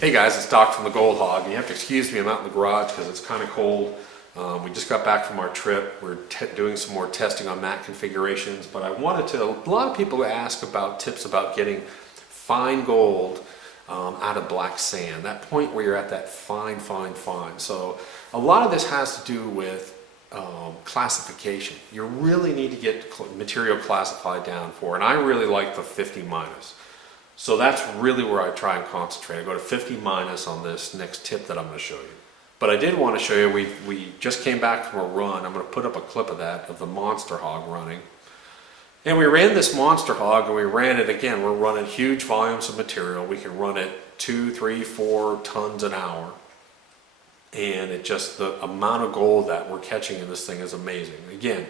Hey guys, it's Doc from the Gold Hog. You have to excuse me, I'm out in the garage because it's kind of cold. We just got back from our trip. We're doing some more testing on mat configurations, but a lot of people ask about tips about getting fine gold out of black sand, that point where you're at that fine. So a lot of this has to do with classification. You really need to get material classified down for, and I really like the 50 minus. So that's really where I try and concentrate. I go to 50 minus on this next tip that I'm going to show you. But I did want to show you, we just came back from a run. I'm going to put up a clip of that, of the monster hog running. And we ran this monster hog, and we ran it again. We're running huge volumes of material. We can run it 2, 3, 4 tons an hour. And it just, the amount of gold that we're catching in this thing is amazing. Again,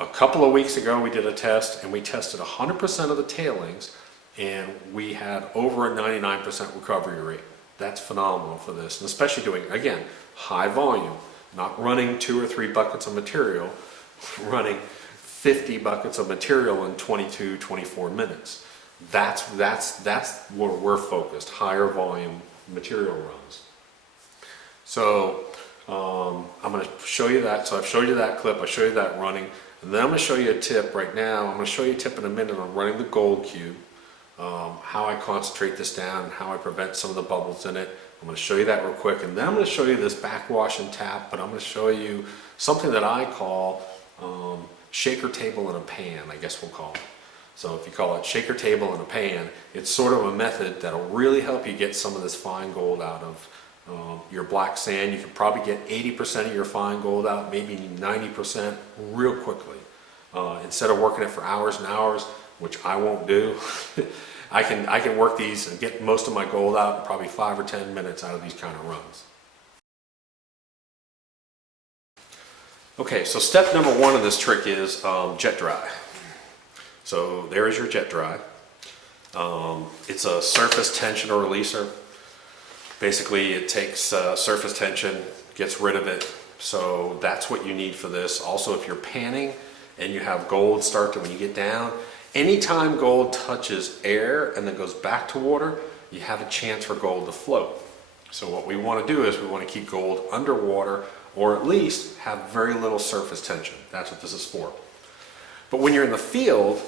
a couple of weeks ago we did a test, and we tested 100% of the tailings, and we had over a 99% recovery rate. That's phenomenal for this, and especially doing, again, high volume, not running 2 or 3 buckets of material, running 50 buckets of material in 22, 24 minutes. That's where we're focused, higher volume material runs. So I'm going to show you that. So I've showed you that clip, I showed you that running, and then I'm going to show you a tip right now. I'm going to show you a tip in a minute on running the gold cube. How I concentrate this down and how I prevent some of the bubbles in it. I'm going to show you that real quick, and then I'm going to show you this backwash and tap, but I'm going to show you something that I call shaker table in a pan, I guess we'll call it. So if you call it shaker table in a pan, it's sort of a method that'll really help you get some of this fine gold out of your black sand. You can probably get 80% of your fine gold out, maybe 90% real quickly. Instead of working it for hours and hours, which I won't do, I can work these and get most of my gold out in probably 5 or 10 minutes out of these kind of runs. Okay, so step number 1 of this trick is jet dry. So there is your jet dry. It's a surface tension releaser. Basically, it takes surface tension, gets rid of it. So that's what you need for this. Also, if you're panning and you have gold start to, when you get down, anytime gold touches air and then goes back to water, you have a chance for gold to float. So what we want to do is we want to keep gold underwater, or at least have very little surface tension. That's what this is for. But when you're in the field,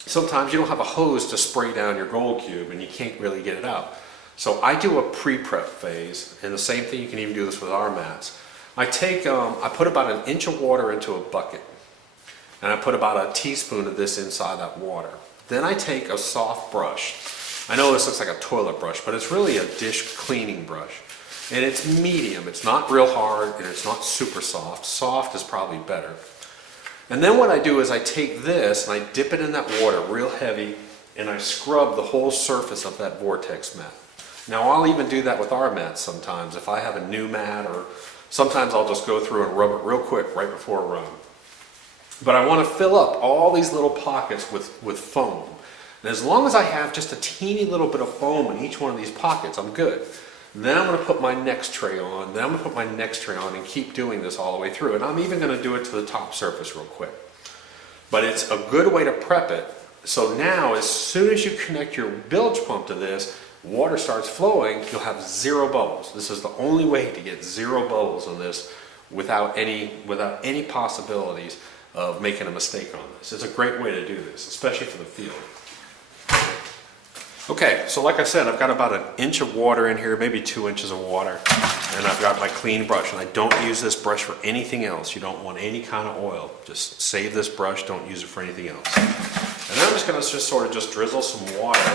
sometimes you don't have a hose to spray down your gold cube and you can't really get it out. So I do a pre-prep phase, and the same thing, you can even do this with our mats. I put about 1 inch of water into a bucket, and I put about a teaspoon of this inside that water. Then I take a soft brush. I know this looks like a toilet brush, but it's really a dish cleaning brush. And it's medium, it's not real hard, and it's not super soft. Soft is probably better. And then what I do is I take this and I dip it in that water real heavy, and I scrub the whole surface of that vortex mat. Now I'll even do that with our mats sometimes. If I have a new mat, or sometimes I'll just go through and rub it real quick right before a run. But I want to fill up all these little pockets with foam. And as long as I have just a teeny little bit of foam in each one of these pockets, I'm good. Then I'm going to put my next tray on, then I'm going to put my next tray on, and keep doing this all the way through. And I'm even going to do it to the top surface real quick. But it's a good way to prep it. So now, as soon as you connect your bilge pump to this, water starts flowing, you'll have 0 bubbles. This is the only way to get 0 bubbles on this without any possibilities of making a mistake on this. It's a great way to do this, especially for the field. Okay, so like I said, I've got about 1 inch of water in here, maybe 2 inches of water, and I've got my clean brush, and I don't use this brush for anything else. You don't want any kind of oil. Just save this brush, don't use it for anything else. And then I'm just going to sort of drizzle some water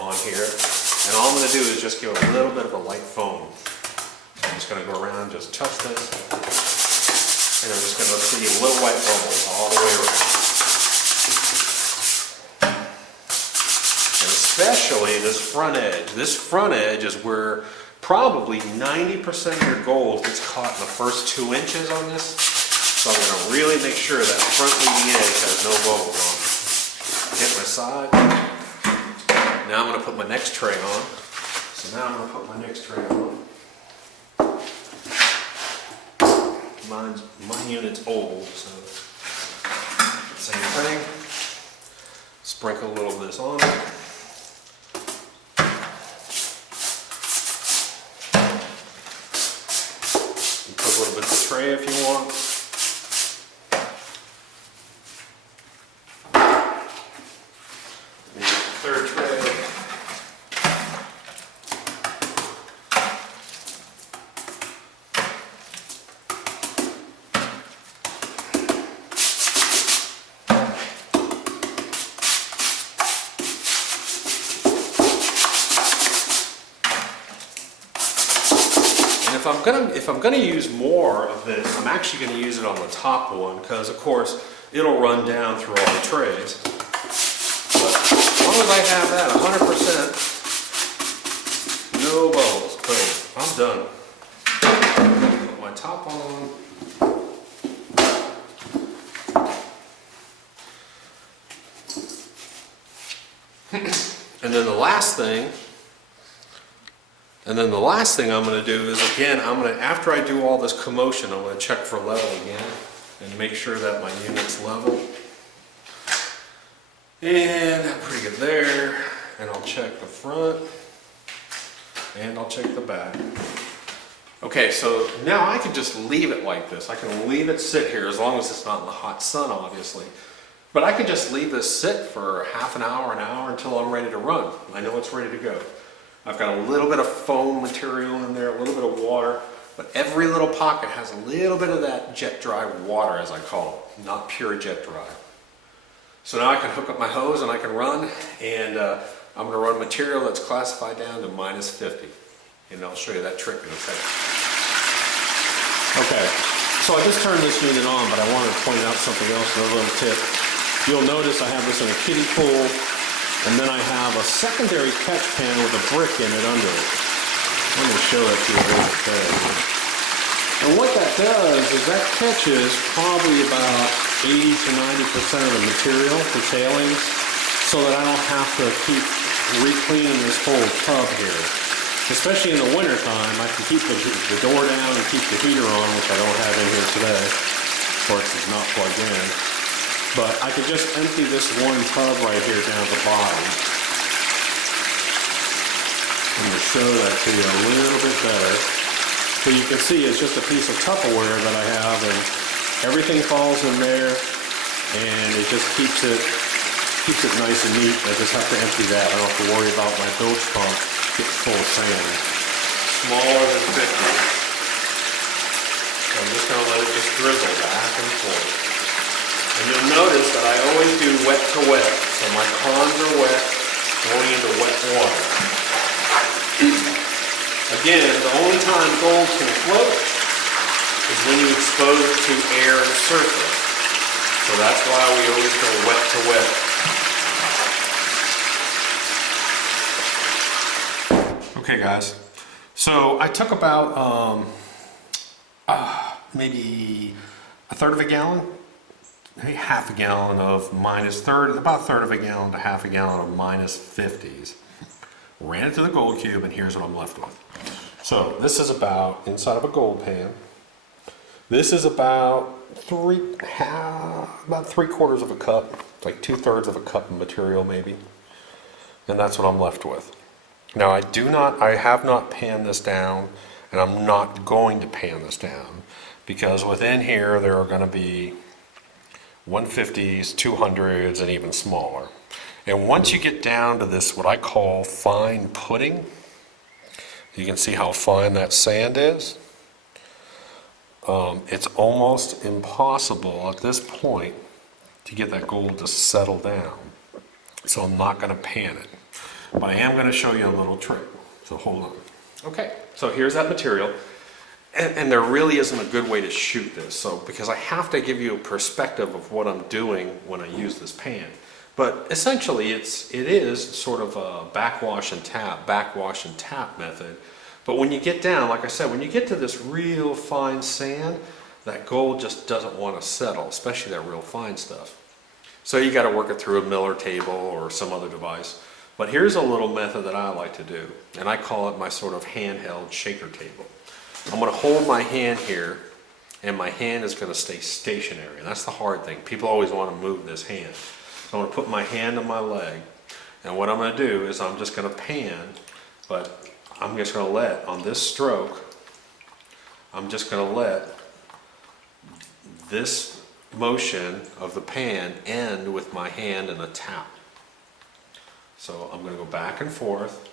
on here, and all I'm going to do is just give a little bit of a light foam. I'm just going to go around and just touch this. And I'm just going to see little white bubbles all the way around. And especially this front edge. This front edge is where probably 90% of your gold gets caught in the first 2 inches on this. So I'm going to really make sure that front leading edge has no bubbles on it. Hit my side. Now I'm going to put my next tray on. So now I'm going to put my next tray on. My unit's old, so same thing. Sprinkle a little of this on. tray if you want. Third tray. If I'm gonna use more of this, I'm actually gonna use it on the top one because, of course, it'll run down through all the trays. But as long as I have that 100%, no bubbles. Boom, I'm done. Put my top on. And then the last thing I'm going to do is, again, after I do all this commotion, I'm going to check for level again and make sure that my unit's level. And I'm pretty good there. And I'll check the front and I'll check the back. Okay, so now I can just leave it like this. I can leave it sit here as long as it's not in the hot sun, obviously. But I can just leave this sit for half an hour until I'm ready to run. I know it's ready to go. I've got a little bit of foam material in there, a little bit of water, but every little pocket has a little bit of that jet dry water, as I call it, not pure jet dry. So now I can hook up my hose and I can run, and I'm going to run material that's classified down to -50. And I'll show you that trick in a second. Okay, so I just turned this unit on, but I wanted to point out something else, another little tip. You'll notice I have this in a kiddie pool. And then I have a secondary catch pan with a brick in it under it. Let me show it to you a little bit better. And what that does is that catches probably about 80 to 90% of the material, the tailings, so that I don't have to keep re-cleaning this whole tub here. Especially in the wintertime, I can keep the door down and keep the heater on, which I don't have in here today. Of course, it's not plugged in. But I could just empty this one tub right here down at the bottom. I'm going to show that to you a little bit better. So you can see it's just a piece of Tupperware that I have, and everything falls in there, and it just keeps it nice and neat. I just have to empty that. I don't have to worry about my bilge pump getting full of sand. Smaller than 50. So I'm just going to let it just drizzle back and forth. And you'll notice that I always do wet to wet. So my ponds are wet, going into wet water. Again, the only time gold can float is when you expose it to air and surface. So that's why we always go wet to wet. Okay guys, so I took about maybe a third of a gallon, maybe half a gallon of about a third of a gallon to half a gallon of -50s. Ran it to the gold cube, and here's what I'm left with. So this is about inside of a gold pan. This is about 3/4 of a cup, like 2/3 of a cup of material maybe, and that's what I'm left with. Now I have not panned this down, and I'm not going to pan this down, because within here there are going to be 150s, 200s, and even smaller. And once you get down to this, what I call fine pudding, you can see how fine that sand is. It's almost impossible at this point to get that gold to settle down. So I'm not going to pan it. But I am going to show you a little trick. So hold on. Okay, so here's that material. And there really isn't a good way to shoot this, so because I have to give you a perspective of what I'm doing when I use this pan. But essentially it is sort of a backwash and tap method. But when you get down, like I said, when you get to this real fine sand, that gold just doesn't want to settle, especially that real fine stuff. So you got to work it through a miller table or some other device. But here's a little method that I like to do, and I call it my sort of handheld shaker table. I'm going to hold my hand here, and my hand is going to stay stationary. And that's the hard thing. People always want to move this hand. So I'm going to put my hand on my leg, and what I'm going to do is I'm just going to pan, but I'm just going to let, on this stroke, I'm just going to let this motion of the pan end with my hand and a tap. So I'm going to go back and forth,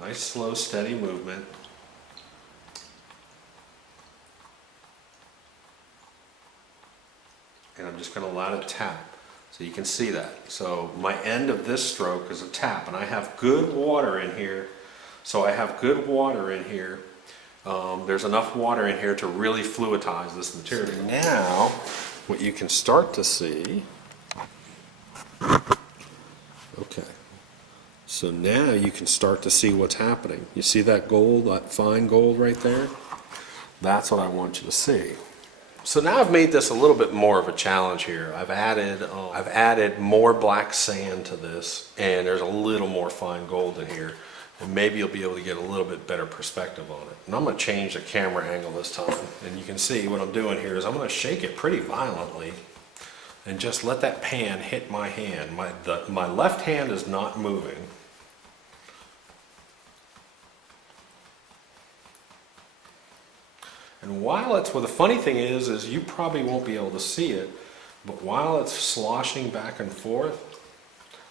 nice slow steady movement. And I'm just going to let it tap. So you can see that. So my end of this stroke is a tap, and I have good water in here. So I have good water in here. There's enough water in here to really fluidize this material. So now, what you can start to see, okay, so now you can start to see what's happening. You see that gold, that fine gold right there? That's what I want you to see. So now I've made this a little bit more of a challenge here. I've added more black sand to this, and there's a little more fine gold in here. And maybe you'll be able to get a little bit better perspective on it. And I'm going to change the camera angle this time. And you can see what I'm doing here is I'm going to shake it pretty violently and just let that pan hit my hand. My left hand is not moving. And while it's, well, the funny thing is you probably won't be able to see it, but while it's sloshing back and forth,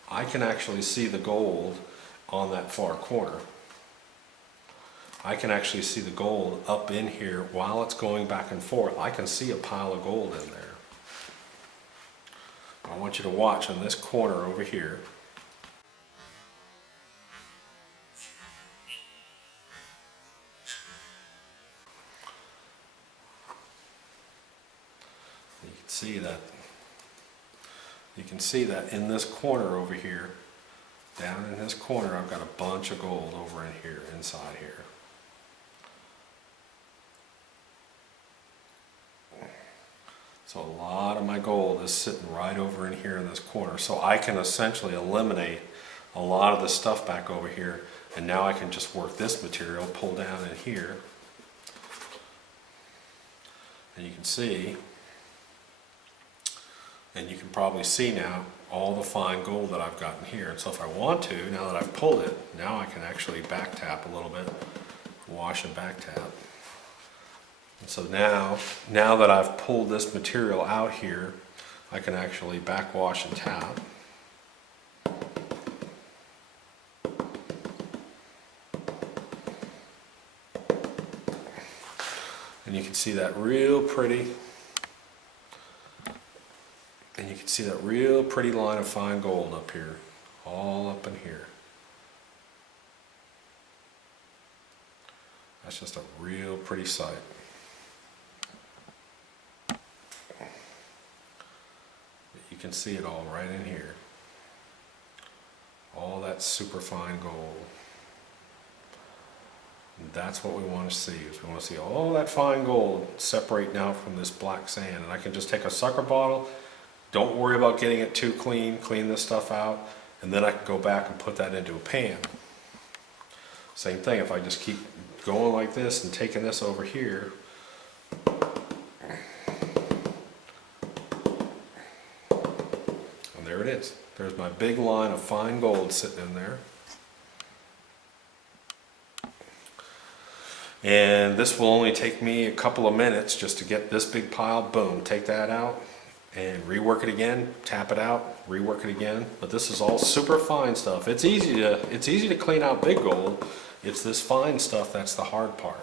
I can actually see the gold on that far corner. I can actually see the gold up in here while it's going back and forth. I can see a pile of gold in there. I want you to watch on this corner over here. You can see that in this corner over here, down in this corner, I've got a bunch of gold over in here, inside here. So a lot of my gold is sitting right over in here in this corner. So I can essentially eliminate a lot of the stuff back over here, and now I can just work this material, pull down in here, and you can see, and you can probably see now all the fine gold that I've got in here. And so if I want to, now that I've pulled it, now I can actually back tap a little bit, wash and back tap. And so now that I've pulled this material out here, I can actually back wash and tap. And you can see that real pretty. And you can see that real pretty line of fine gold up here, all up in here. That's just a real pretty sight. You can see it all right in here. All that super fine gold. And that's what we want to see, is we want to see all that fine gold separate now from this black sand. And I can just take a sucker bottle. Don't worry about getting it too clean. Clean this stuff out, and then I can go back and put that into a pan. Same thing, if I just keep going like this and taking this over here, and there it is. There's my big line of fine gold sitting in there. And this will only take me a couple of minutes just to get this big pile. Boom, take that out and rework it again, tap it out, rework it again. But this is all super fine stuff. It's easy to clean out big gold. It's this fine stuff that's the hard part.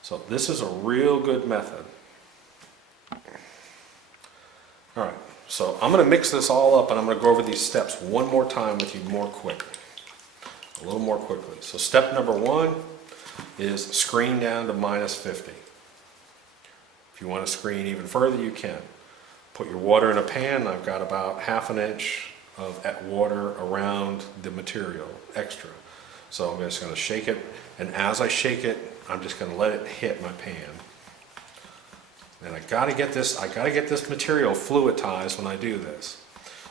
So this is a real good method. All right, so I'm going to mix this all up, and I'm going to go over these steps one more time with you a little more quickly. So step number one is screen down to -50. If you want to screen even further, you can. Put your water in a pan. I've got about ½ inch of water around the material, extra. So I'm just going to shake it, and as I shake it, I'm just going to let it hit my pan. And I got to get this material fluidized when I do this.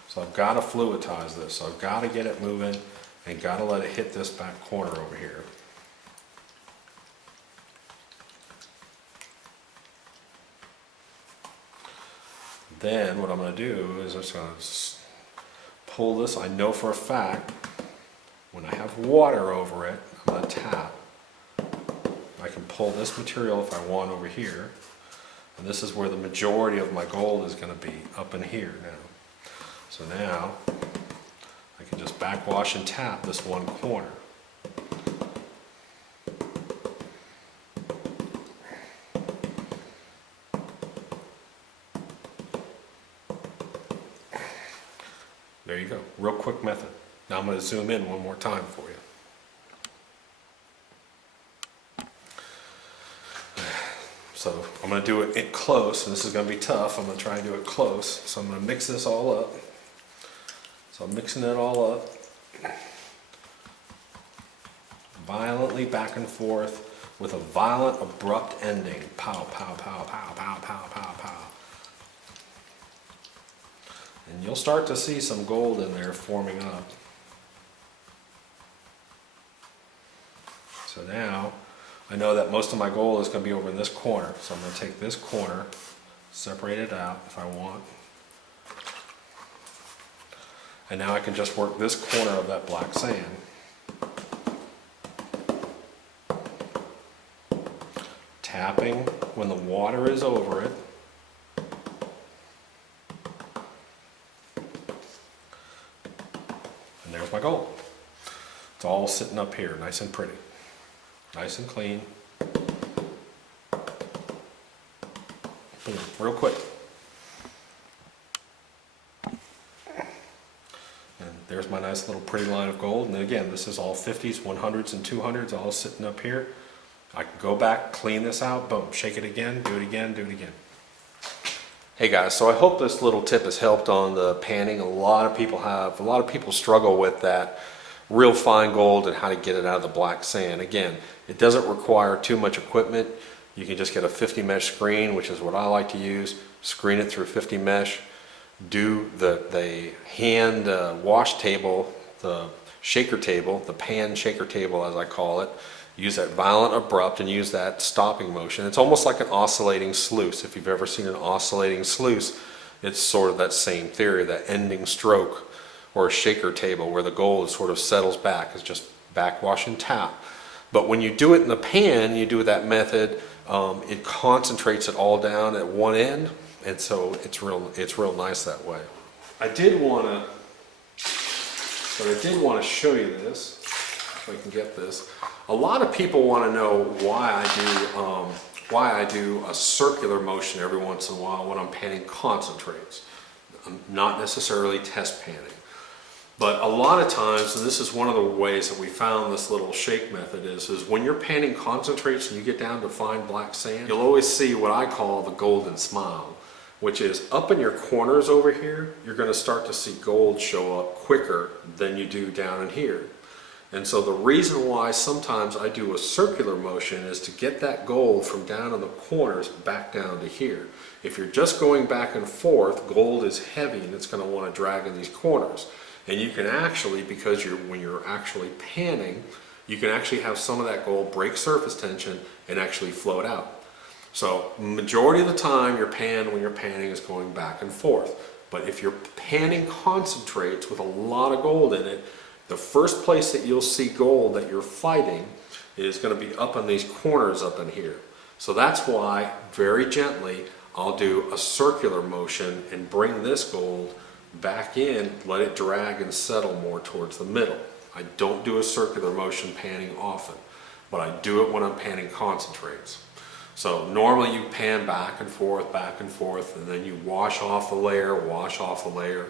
So I've got to fluidize this. So I've got to get it moving and got to let it hit this back corner over here. Then what I'm going to do is I'm just going to pull this. I know for a fact when I have water over it, I'm going to tap. I can pull this material if I want over here, And this is where the majority of my gold is going to be, up in here now. So now I can just backwash and tap this one corner. There you go, real quick method. Now I'm going to zoom in one more time for you. So I'm going to do it close, and this is going to be tough. I'm going to try and do it close. So I'm going to mix this all up. So I'm mixing it all up. Violently back and forth with a violent, abrupt ending. Pow, pow, pow, pow, pow, pow, pow, pow. And you'll start to see some gold in there forming up. So now I know that most of my gold is going to be over in this corner. So I'm going to take this corner, separate it out if I want. And now I can just work this corner of that black sand. Tapping when the water is over it. And there's my gold. It's all sitting up here, nice and pretty. Nice and clean. Boom, real quick. And there's my nice little pretty line of gold. And again, this is all 50s, 100s, and 200s all sitting up here. I can go back, clean this out, boom, shake it again, do it again, do it again. Hey guys, so I hope this little tip has helped on the panning. A lot of people struggle with that real fine gold and how to get it out of the black sand. Again, it doesn't require too much equipment. You can just get a 50 mesh screen, which is what I like to use, screen it through 50 mesh, do the hand wash table, the shaker table, the pan shaker table as I call it, use that violent abrupt and use that stopping motion. It's almost like an oscillating sluice. If you've ever seen an oscillating sluice, it's sort of that same theory, that ending stroke, or a shaker table where the gold sort of settles back. It's just backwash and tap. But when you do it in the pan, you do that method, it concentrates it all down at one end, and so it's real nice that way. I did want to show you this, if I can get this. A lot of people want to know why I do a circular motion every once in a while when I'm panning concentrates. I'm not necessarily test panning. But a lot of times, and this is one of the ways that we found this little shake method is when you're panning concentrates and you get down to fine black sand, you'll always see what I call the golden smile, which is up in your corners over here, you're going to start to see gold show up quicker than you do down in here. And so the reason why sometimes I do a circular motion is to get that gold from down in the corners back down to here. If you're just going back and forth, gold is heavy and it's going to want to drag in these corners. And you can actually, because when you're actually panning, you can actually have some of that gold break surface tension and actually float out. So majority of the time when you're panning is going back and forth. But if you're panning concentrates with a lot of gold in it, the first place that you'll see gold that you're fighting is going to be up in these corners up in here. So that's why, very gently, I'll do a circular motion and bring this gold back in, let it drag and settle more towards the middle. I don't do a circular motion panning often, but I do it when I'm panning concentrates. So normally you pan back and forth, and then you wash off a layer,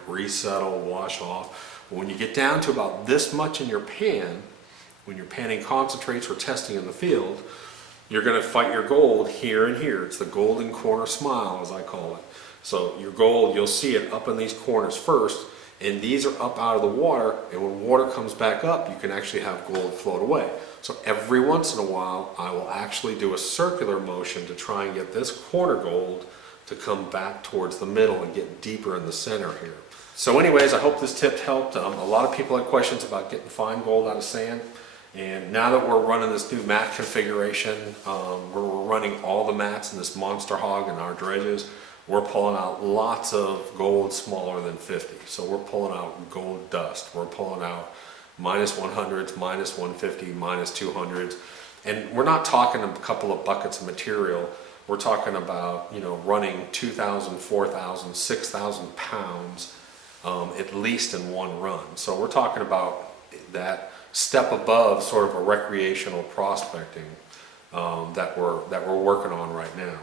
resettle, wash off. When you get down to about this much in your pan, when you're panning concentrates or testing in the field, you're going to fight your gold here and here. It's the golden corner smile, as I call it. So your gold, you'll see it up in these corners first, and these are up out of the water, and when water comes back up, you can actually have gold float away. So every once in a while, I will actually do a circular motion to try and get this corner gold to come back towards the middle and get deeper in the center here. So anyways, I hope this tip helped. A lot of people had questions about getting fine gold out of sand. And now that we're running this new mat configuration, where we're running all the mats in this Monster Hog and our dredges, we're pulling out lots of gold smaller than 50. So we're pulling out gold dust. We're pulling out minus 100s, minus 150, minus 200s. And we're not talking a couple of buckets of material. we're talking about, you know, running 2,000, 4,000, 6,000 pounds at least in one run. So we're talking about that step above sort of a recreational prospecting that we're working on right now.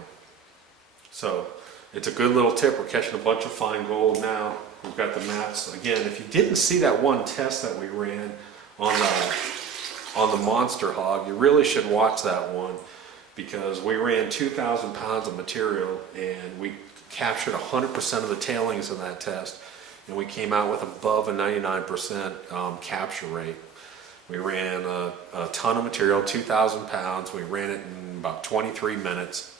So it's a good little tip. We're catching a bunch of fine gold now. We've got the maps. Again, if you didn't see that one test that we ran on the monster hog, you really should watch that one, because we ran 2,000 pounds of material and we captured 100% of the tailings in that test, and we came out with above a 99% capture rate. We ran a ton of material, 2,000 pounds. We ran it in about 23 minutes.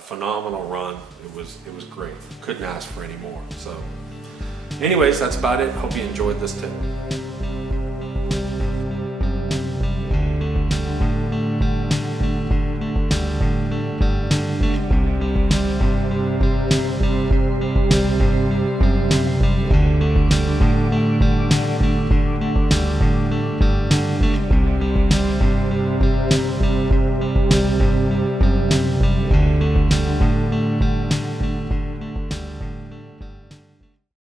Phenomenal run. It was great. Couldn't ask for any more. So anyways, that's about it. Hope you enjoyed this tip.